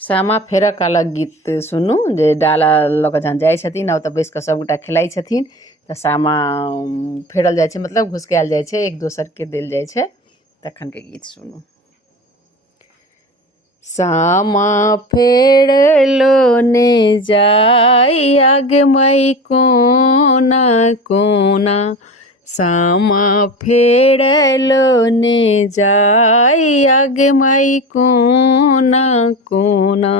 सामा फेरक अलग गीत सुनू जे डाला लऽ कऽ जहन जाइ छथिन आ ओतऽ बैस कऽ सभगोटा खेलाइ छथिन तऽ सामा फेरल जाइ छै, मतलब घुसकायल जाइ छै, एक दोसरके देल जाइ छै, तखनके गीत सुनू। सामा फेरलो ने जाई अगमई कोना कोना, सामा फेरलो ने जाई अगमई कोना कोना,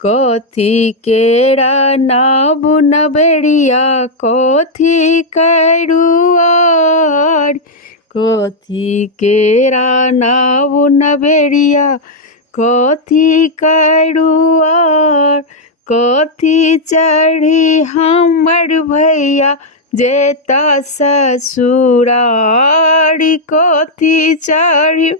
कथी केरा नाबु नबेड़िया कथी करुआर, कथी केरा नाबु नबेड़िया कथी करुआर, कथी चढ़ी हमर भैया जेता ससुरार, कथी चढ़ी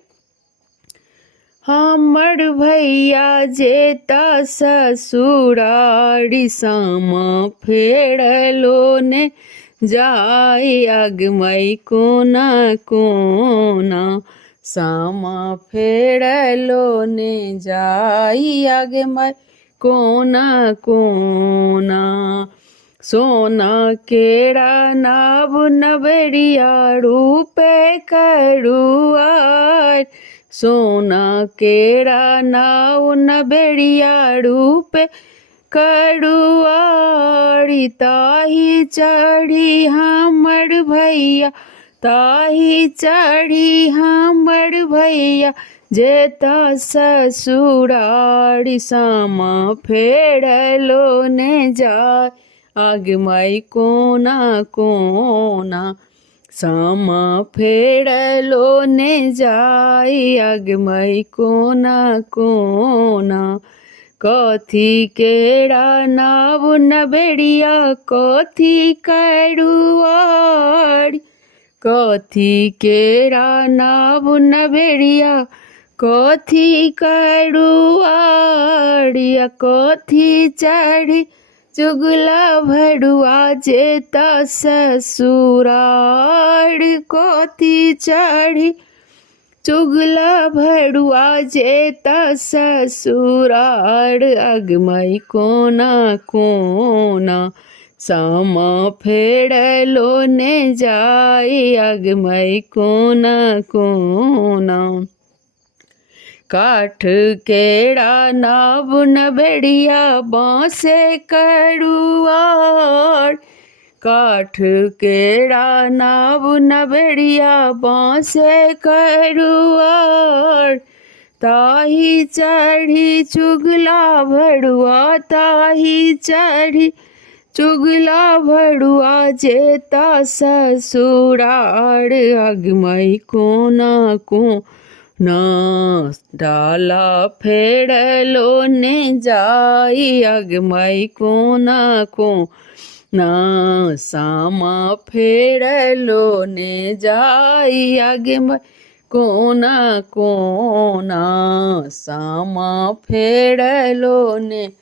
हमर भैया जेता ससुरार, सामा फेरलो ने जाई अगमई कोना कोना, सामा फेरलो ने जाई अगमई कोना कोना, सोना केरा नाबु नबेड़िया रूपे करुआर, सोना केरा नाउ नबेड़िया रूपे करुआर, ताही चढ़ी हमर भैया ताही चढ़ी हमर भैया जेता ससुरार, सामा फेरलो ने जाई अगमई कोना कोना, सामा फेरलो ने जाई अगमई कोना कोना, कथी केरा नाबु नबेड़िया कथी करुआर, कथी केरा नाबु नबेड़िया कथी करुआर, कथी चढ़ी चुगला भरुआ जेता ससुरार, कथी चढ़ी चुगला भरुआ जेता ससुरार, अगमई कोना कोना, सामा फेरलो ने जाई अगमई कोना कोना, काठ केरा नाबु नबेड़िया बाँसे करुआर, काठ केरा नाबु नबेड़िया बाँसे करुआर, ताही चढ़ी चुगला भरुआ ताही चढ़ी चुगला भरुआ जेता ससुरार, अगमई कोना कोना, डाला फेरलो ने जाई अगमई कोना कोना, सामा फेरलो ने जाई अगमई कोना कोना, सामा फेरलो ने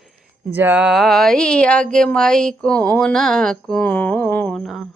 जाई अगमई कोना कोना।